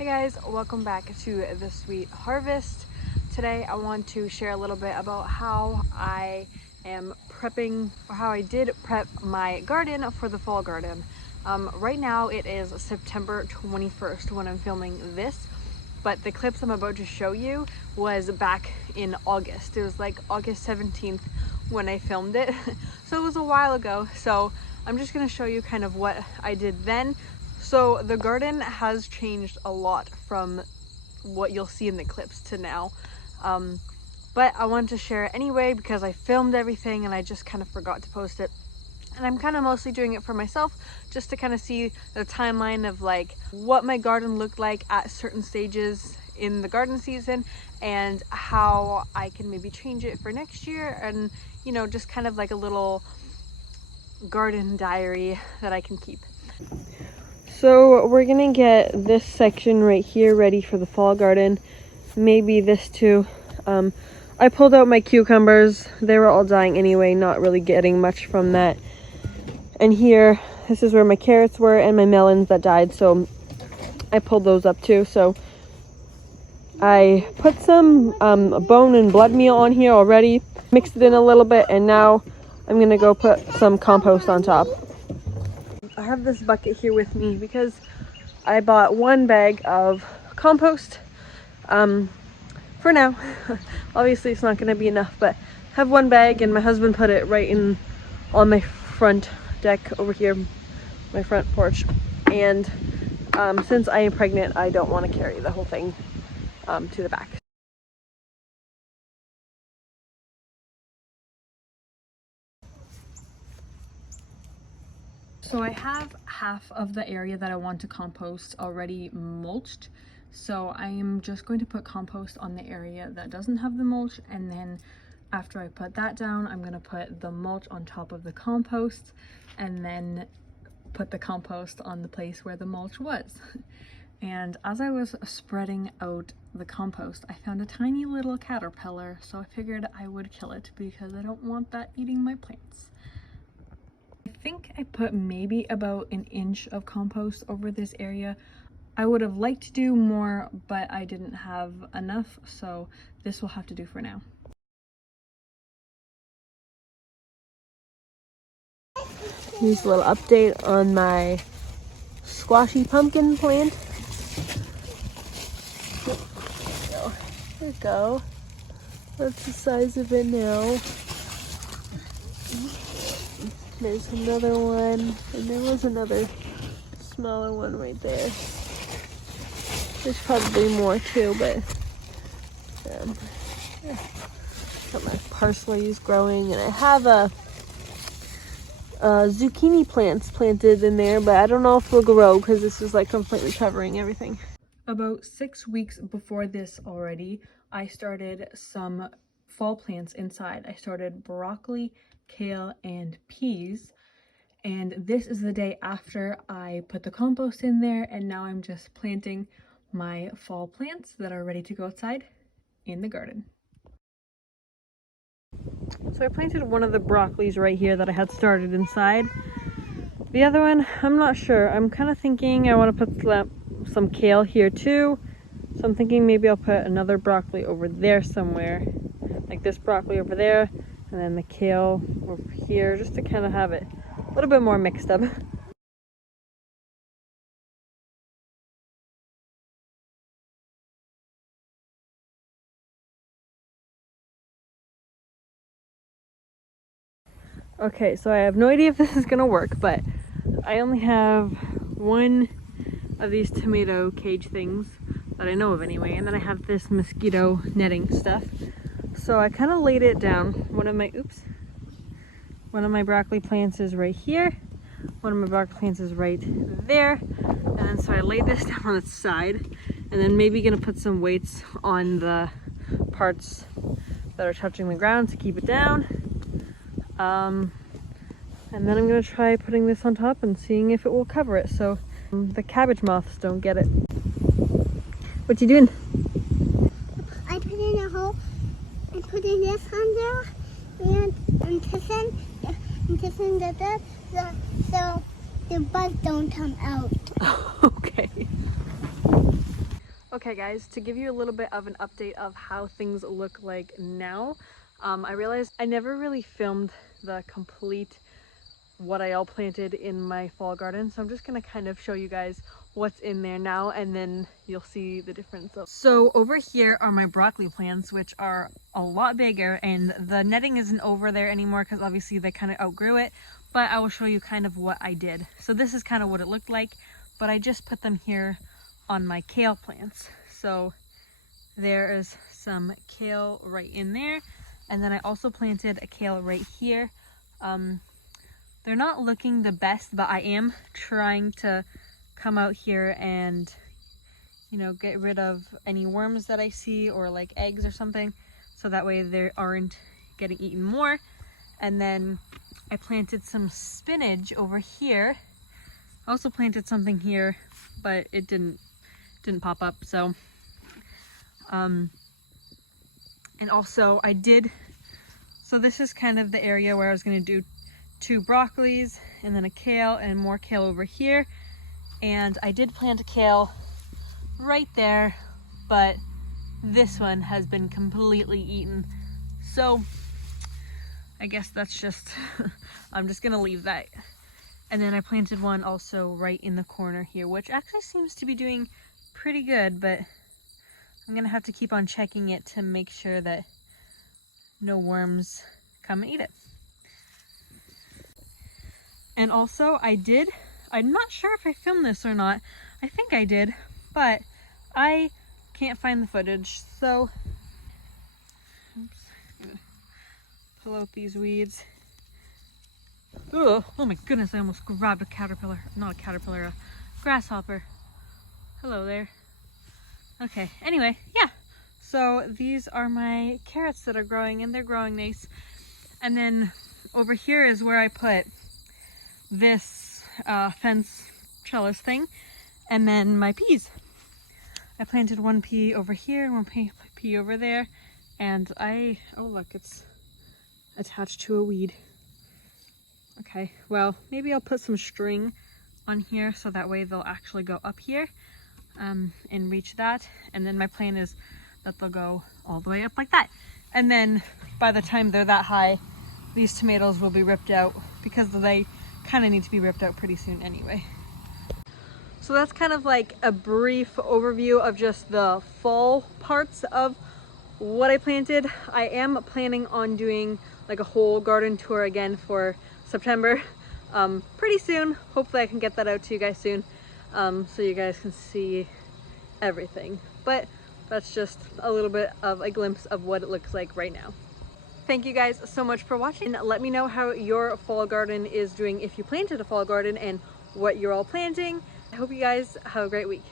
Hey guys, welcome back to The Sweet Harvest. Today I want to share a little bit about how I am prepping, or how I did prep my garden for the fall garden. Right now it is September 21st when I'm filming this, but the clips I'm about to show you was back in August. It was like August 17th when I filmed it, so it was a while ago. So I'm just going to show you kind of what I did then. So the garden has changed a lot from what you'll see in the clips to now, but I wanted to share it anyway because I filmed everything and I just kind of forgot to post it. And I'm kind of mostly doing it for myself, just to kind of see the timeline of like what my garden looked like at certain stages in the garden season and how I can maybe change it for next year, and you know, just kind of like a little garden diary that I can keep. So we're gonna get this section right here ready for the fall garden, maybe this too. I pulled out my cucumbers. They were all dying anyway, not really getting much from that. And here, this is where my carrots were and my melons that died, so I pulled those up too. So I put some bone and blood meal on here already, mixed it in a little bit, and now I'm gonna go put some compost on top. I have this bucket here with me because I bought one bag of compost for now. Obviously it's not going to be enough, but I have one bag and my husband put it right in on my front deck over here, my front porch. And since I am pregnant, I don't want to carry the whole thing to the back. So I have half of the area that I want to compost already mulched. So I am just going to put compost on the area that doesn't have the mulch, and then after I put that down, I'm going to put the mulch on top of the compost and then put the compost on the place where the mulch was. And as I was spreading out the compost, I found a tiny little caterpillar, so I figured I would kill it because I don't want that eating my plants. I think I put maybe about an inch of compost over this area. I would have liked to do more, but I didn't have enough, so this will have to do for now. Here's a little update on my squashy pumpkin plant. There we go. That's the size of it now. There's another one, and there was another smaller one right there. There's probably more too, but yeah. Got my parsley growing, and I have a zucchini plants planted in there, but I don't know if they'll grow because this is like completely covering everything. About 6 weeks before this already, I started some fall plants inside. I started broccoli, kale, and peas. And this is the day after I put the compost in there, and now I'm just planting my fall plants that are ready to go outside in the garden. So I planted one of the broccolis right here that I had started inside. The other one, I'm not sure. I'm kind of thinking I want to put some kale here too. So I'm thinking maybe I'll put another broccoli over there somewhere. Like this broccoli over there, and then the kale over here, just to kind of have it a little bit more mixed up. Okay, so I have no idea if this is gonna work, but I only have one of these tomato cage things that I know of anyway, and then I have this mosquito netting stuff. So I kind of laid it down. One of my broccoli plants is right here. One of my broccoli plants is right there. And then so I laid this down on its side, and then maybe gonna put some weights on the parts that are touching the ground to keep it down. And then I'm gonna try putting this on top and seeing if it will cover it, so the cabbage moths don't get it. What you doing? I put in a hole. I put in this under, and I'm kissing the dirt, so the bugs don't come out. Okay. Okay guys, to give you a little bit of an update of how things look like now, I realized I never really filmed the complete what I all planted in my fall garden, so I'm just gonna kind of show you guys what's in there now and then you'll see the difference. So over here are my broccoli plants, which are a lot bigger, and the netting isn't over there anymore because obviously they kind of outgrew it, but I will show you kind of what I did. So this is kind of what it looked like, but I just put them here on my kale plants. So there is some kale right in there, and then I also planted a kale right here. They're not looking the best, but I am trying to come out here and, you know, get rid of any worms that I see or like eggs or something, so that way they aren't getting eaten more. And then I planted some spinach over here. I also planted something here, but it didn't pop up. So and also so this is kind of the area where I was going to do 2 broccolis and then a kale and more kale over here. And I did plant a kale right there, but this one has been completely eaten. So I guess that's just, I'm just gonna leave that. And then I planted one also right in the corner here, which actually seems to be doing pretty good, but I'm gonna have to keep on checking it to make sure that no worms come and eat it. And also I'm not sure if I filmed this or not. I think I did, but I can't find the footage. So, oops, I'm gonna pull out these weeds. Ugh, oh my goodness, I almost grabbed a caterpillar. Not a caterpillar, a grasshopper. Hello there. Okay, anyway, yeah. So these are my carrots that are growing, and they're growing nice. And then over here is where I put this fence trellis thing, and then my peas. I planted 1 pea over here and 1 pea over there, and oh look, it's attached to a weed. Okay, well, maybe I'll put some string on here so that way they'll actually go up here and reach that. And then my plan is that they'll go all the way up like that. And then by the time they're that high, these tomatoes will be ripped out because they kind of need to be ripped out pretty soon anyway. So that's kind of like a brief overview of just the fall parts of what I planted. I am planning on doing like a whole garden tour again for September pretty soon. Hopefully I can get that out to you guys soon so you guys can see everything. But that's just a little bit of a glimpse of what it looks like right now. Thank you guys so much for watching. Let me know how your fall garden is doing, if you planted a fall garden, and what you're all planting. I hope you guys have a great week.